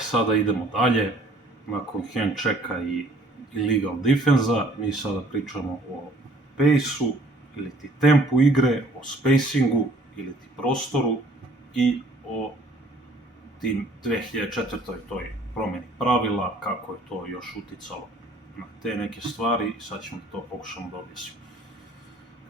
Sada idemo dalje, nakon hand checka i illegal defensa, mi sada pričamo o pace-u, ili ti tempu igre, o spacingu, ili ti prostoru i o tim 2004. toj promjeni pravila, kako je to još uticalo na te neke stvari, i sad ćemo to pokušamo da objasnimo.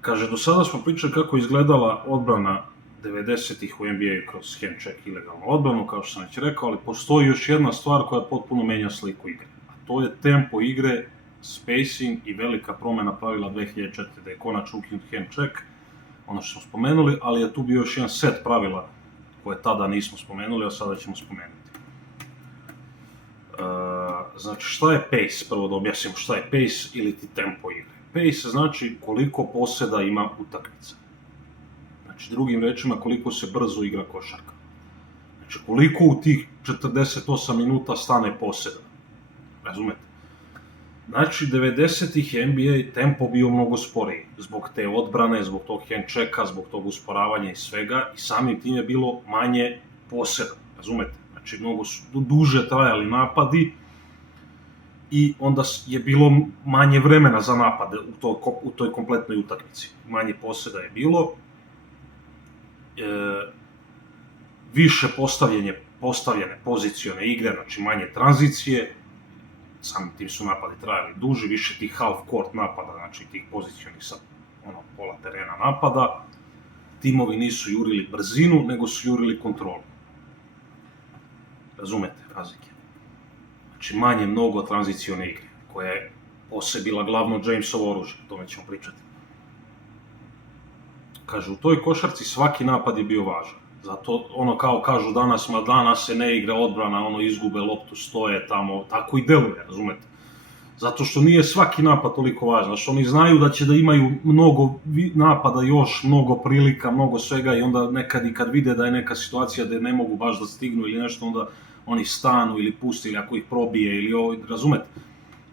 Kaže, do sada smo pričali kako je izgledala odbrana 90-ih u NBA kroz hand check ilegalnu odbranu, kao što sam već rekao, ali postoji još jedna stvar koja potpuno menja sliku igre. A to je tempo igre, spacing i velika promjena pravila 2004. da je konačno ukinut hand check, ono što smo spomenuli, ali je tu bio još jedan set pravila koje tada nismo spomenuli, a sada ćemo spomenuti. Znači, šta je pace? Prvo da objasnimo šta je pace ili ti tempo igre. Pace znači koliko poseda ima utakmica. Znači, drugim rečima, koliko se brzo igra košarka. Znači, koliko u tih 48 minuta stane poseda. Razumete? Znači, 90-ih NBA tempo bio mnogo sporiji. Zbog te odbrane, zbog tog hand checka, zbog tog usporavanja i svega. I samim tim je bilo manje poseda. Razumete? Znači, mnogo su duže trajali napadi i onda je bilo manje vremena za napade u toj kompletnoj utakmici. Manje poseda je bilo. Više postavljene pozicione igre, znači manje tranzicije, samim tim su napadi trajali duže, više tih half court napada, znači tih pozicionih sa pola terena napada. Timovi nisu jurili brzinu, nego su jurili kontrolu. Razumete razlike? Znači manje mnogo tranzicione igre, koja je posebila glavno Jamesovo oružje, o tome ćemo pričati. Kaže, u toj košarci svaki napad je bio važan. Zato kao kažu danas se ne igra odbrana, izgube loptu, stoje tamo, tako i deluje, razumete? Zato što nije svaki napad toliko važan, znači oni znaju da će da imaju mnogo napada još, mnogo prilika, mnogo svega i onda nekad i kad vide da je neka situacija da ne mogu baš da stignu ili nešto, onda oni stanu ili puste ili ako ih probije ili ovo, razumete?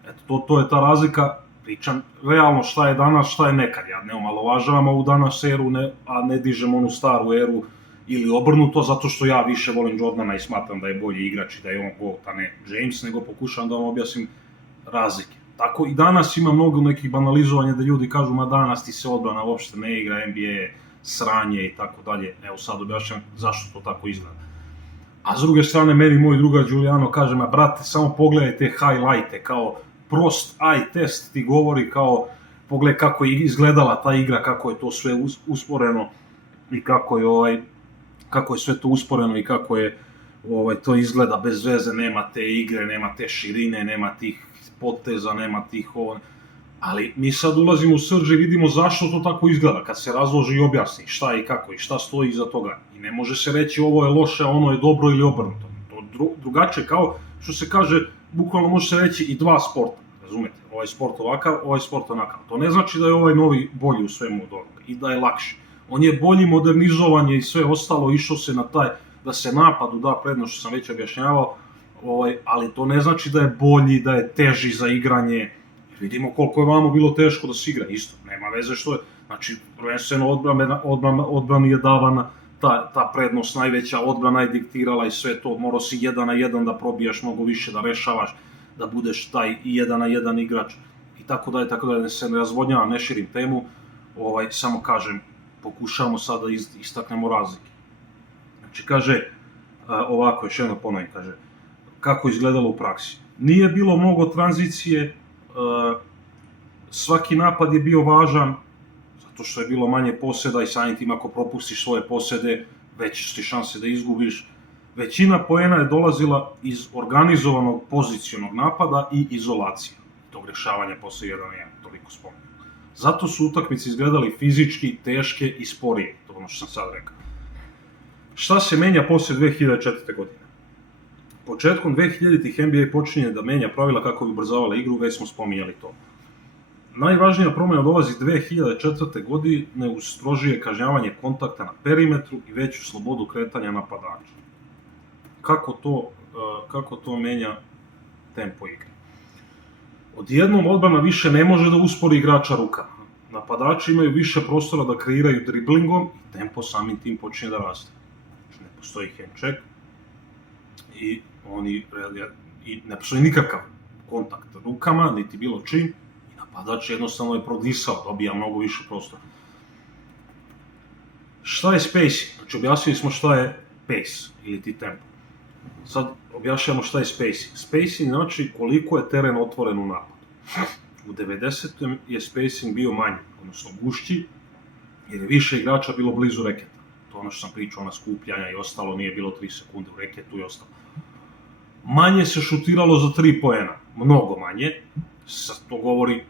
Eto, to je ta razlika. Pričam realno šta je danas, šta je nekad. Ja ne omalovažavam ovu danas eru, a ne dižem onu staru eru ili obrnuto, zato što ja više volim Jordana i smatram da je bolji igrač i da je on GOAT, a ne James, nego pokušavam da vam objasnim razlike. Tako i danas ima mnogo nekih banalizovanja da ljudi kažu, ma danas ti se odbrana uopšte ne igra, NBA sranje i tako dalje. Evo sad objašnjam zašto to tako izgleda. A s druge strane, meni moj drugar Giuliano kaže, ma brate, samo pogledajte highlighte, kao prost eye test ti govori kao pogledaj kako je izgledala ta igra, kako je to sve usporeno i kako je sve to usporeno i kako je to izgleda bez veze, nema te igre, nema te širine, nema tih poteza, nema tih ali mi sad ulazimo u srž i vidimo zašto to tako izgleda, kad se razloži i objasni šta je i kako i šta stoji iza toga. I ne može se reći ovo je loše, a ono je dobro ili obrnuto. To drugačije, kao što se kaže, bukvalno može se reći i dva sporta, razumete? Ovaj sport ovakav, ovaj sport onakav. To ne znači da je ovaj novi bolji u svemu od ovoga i da je lakši. On je bolji, modernizovan je i sve ostalo, išao se na taj da se napadu da prednost, što sam već objašnjavao, ali to ne znači da je bolji, da je teži za igranje. Vidimo koliko je vamo bilo teško da se igra, isto, nema veze što je, znači prvenstveno odbrani je davana ta prednost najveća, odbrana je diktirala i sve to, morao si 1 na 1 da probijaš mnogo više, da rešavaš, da budeš taj i 1 na 1 igrač i tako da ne se ne razvodnjava, ne širim temu, samo kažem, pokušamo sad da istaknemo razlike. Znači kaže, ovako, još jedno ponovim, kaže, kako izgledalo u praksi. Nije bilo mnogo tranzicije, svaki napad je bio važan, zato što je bilo manje poseda i samim tim ako propustiš svoje posede, veće su ti šanse da izgubiš. Većina poena je dolazila iz organizovanog pozicionog napada i izolacije, tog rešavanja posle 1 na 1, toliko spomenuo. Zato su utakmice izgledali fizički, teške i sporije, to je ono što sam sad rekao. Šta se menja posle 2004. godine? Početkom 2000-ih NBA počinje da menja pravila kako bi ubrzavala igru, već smo spominjali to. Najvažnija promjena dolazi 2004. godine uz strožije kažnjavanje kontakta na perimetru i veću slobodu kretanja napadača. Kako to menja tempo igre? Odjednom odbrana više ne može da uspori igrača rukama. Napadači imaju više prostora da kreiraju driblingom i tempo samim tim počinje da raste. Znači ne postoji hand check i oni i ne postoji nikakav kontakt rukama, niti bilo čim, i napadač jednostavno je prodisao, dobija mnogo više prostora. Šta je spacing? Znači, objasnili smo šta je pace ili ti tempo. Sad objašnjamo šta je spacing. Spacing znači koliko je teren otvoren u napadu. U 90. je spacing bio manji, odnosno gušći, jer je više igrača bilo blizu reketa. To ono što sam pričao, ona skupljanja i ostalo, nije bilo 3 sekunde u reketu i ostalo. Manje se šutiralo za 3 poena, mnogo manje. To govori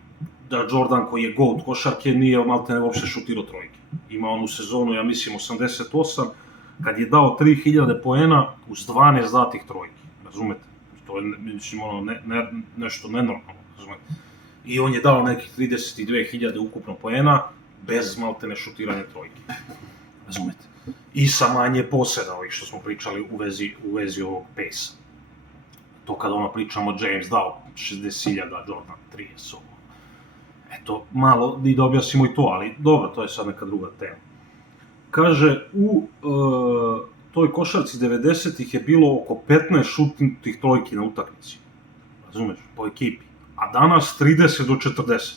da Jordan, koji je GOAT košarke, nije maltene uopšte šutirao trojke. Ima onu sezonu, ja mislim, 88, kad je dao 3000 poena uz 12 datih trojki. Razumete? To je, mislim, nešto nenormalno. Razumete? I on je dao nekih 32.000 ukupno poena bez maltene šutiranja trojke. Razumete? I sa manje poseda, ovih što smo pričali u vezi ovog pace-a. To kada pričamo, James dao 60.000, Jordan 30. Eto, malo i da objasnimo i to, ali dobro, to je sad neka druga tema. Kaže, u toj košarci 90-ih je bilo oko 15 šutnutih trojki na utakmici. Razumeš, po ekipi. A danas 30 do 40.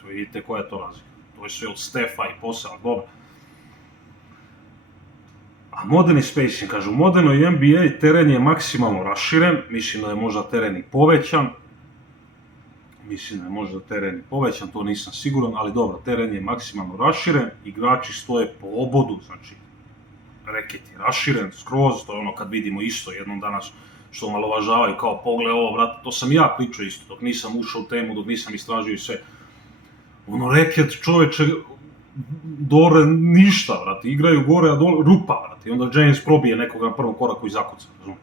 To vidite koja je to razlika. To je sve od Stefa i posela, dobro. A moderni spacing, kaže, u modernoj NBA teren je maksimalno raširen, mislim da je možda teren i povećan, to nisam siguran, ali dobro, teren je maksimalno raširen, igrači stoje po obodu, znači reket je raširen skroz, to je ono kad vidimo isto jednom danas što omalovažavaju kao pogled ovo, brate, to sam ja pričao isto, dok nisam ušao u temu, dok nisam istražio i sve. Ono reket, čoveče, dole ništa, brate, igraju gore, a dole rupa, brate, i onda James probije nekoga na prvom koraku i zakuca, razumiješ.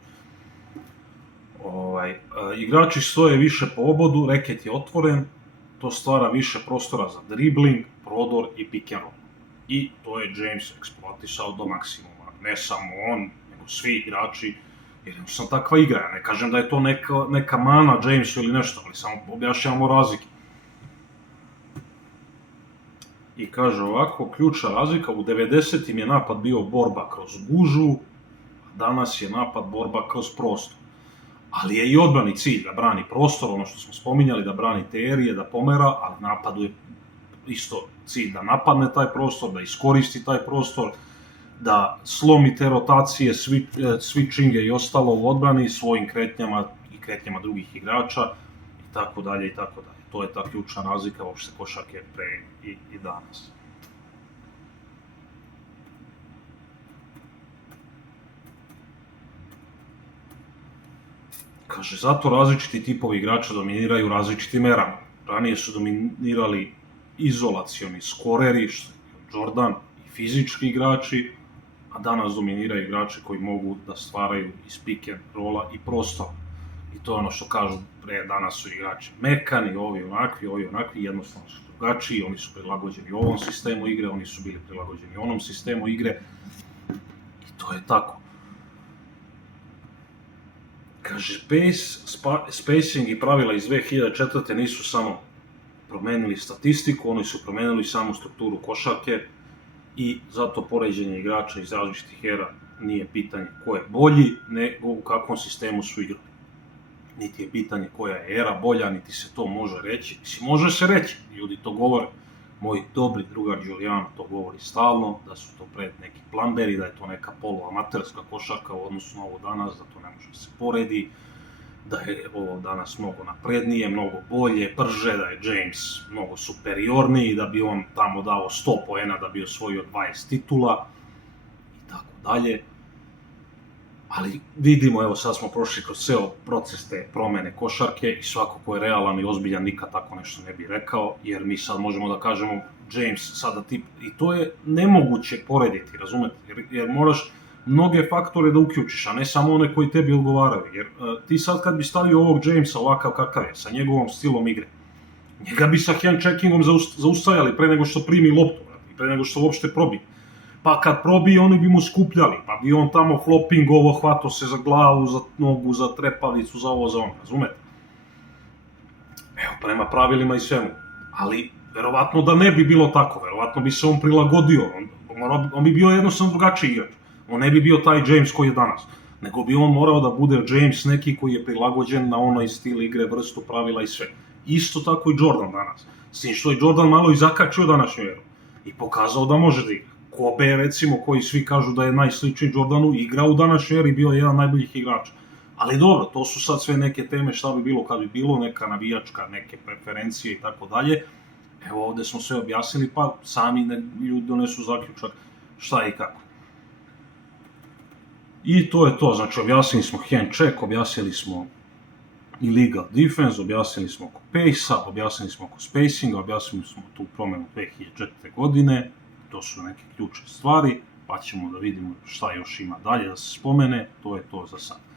Igrači stoje više po obodu, reket je otvoren, to stvara više prostora za dribling, prodor i pick and roll. I to je James eksploatisao do maksimuma, ne samo on, nego svi igrači, jer je sam takva igra, ja ne kažem da je to neka mana Jamesu ili nešto, ali samo objašnjavamo razlike. I kaže ovako, ključna razlika, u 90-im je napad bio borba kroz gužu, a danas je napad borba kroz prostor. Ali je i odbrani cilj da brani prostor, ono što smo spominjali, da brani terije, da pomera, ali napadu je isto cilj da napadne taj prostor, da iskoristi taj prostor, da slomi te rotacije, switchinge i ostalo u odbrani svojim kretnjama i kretnjama drugih igrača i tako dalje i tako dalje. To je ta ključna razlika uopšte košarke pre i danas. Kaže, zato različiti tipovi igrača dominiraju različitim erama. Ranije su dominirali izolacioni skoreri, što je Jordan, i fizički igrači, a danas dominiraju igrači koji mogu da stvaraju iz pick and rolla i prostora. I to je ono što kažu, danas su igrači mekani, ovi onakvi, jednostavno su drugačiji, oni su prilagođeni ovom sistemu igre, oni su bili prilagođeni onom sistemu igre, i to je tako. Kaže, spacing i pravila iz 2004. nisu samo promenili statistiku, oni su promenili samu strukturu košarke i zato poređenje igrača iz različitih era nije pitanje ko je bolji, nego u kakvom sistemu su igrali. Niti je pitanje koja je era bolja, niti se to može reći. Mislim, može se reći, ljudi to govore. Moj dobri drugar Giuliano to govori stalno, da su to pred neki plamberi, da je to neka poluamaterska košarka u odnosu na ovo danas, da to ne može se poredi, da je ovo danas mnogo naprednije, mnogo bolje, brže, da je James mnogo superiorniji, da bi on tamo dao 100 poena da bi osvojio 20 titula i tako dalje. Ali vidimo, evo sad smo prošli kroz ceo proces te promene košarke i svako ko je realan i ozbiljan nikad tako nešto ne bi rekao, jer mi sad možemo da kažemo James sada tip, i to je nemoguće porediti, razumete, jer moraš mnoge faktore da uključiš, a ne samo one koji tebi odgovaraju, jer ti sad kad bi stavio ovog Jamesa ovakav kakav je, sa njegovom stilom igre, njega bi sa hand-checkingom zaustavljali pre nego što primi loptu, pre nego što uopšte probije. Pa kad probije, oni bi mu skupljali, pa bi on tamo floppingovo, hvatao se za glavu, za nogu, za trepavicu, za ovo, za ono, razumete? Evo, prema pravilima i svemu. Ali, verovatno da ne bi bilo tako, verovatno bi se on prilagodio, on bi bio jednostavno drugačiji igrač. On ne bi bio taj James koji je danas. nego bi on morao da bude James neki koji je prilagođen na onaj stil igre, vrstu pravila i sve. Isto tako i Jordan danas. S tim što je Jordan malo i zakačio današnju eru i pokazao da može da igra. Kobe, recimo, koji svi kažu da je najsličniji Jordanu, igra u današnjoj eri, bio je jedan najboljih igrača. Ali dobro, to su sad sve neke teme šta bi bilo kad bi bilo, neka navijačka, neke preferencije i tako dalje. Evo ovde smo sve objasnili, pa sami ljudi donesu zaključak šta i kako. I to je to, znači objasnili smo hand check, objasnili smo illegal defense, objasnili smo oko pace-a, objasnili smo oko spacinga, objasnili smo tu promenu 2004. godine, to su neke ključne stvari, pa ćemo da vidimo šta još ima dalje da se spomene, to je to za sad.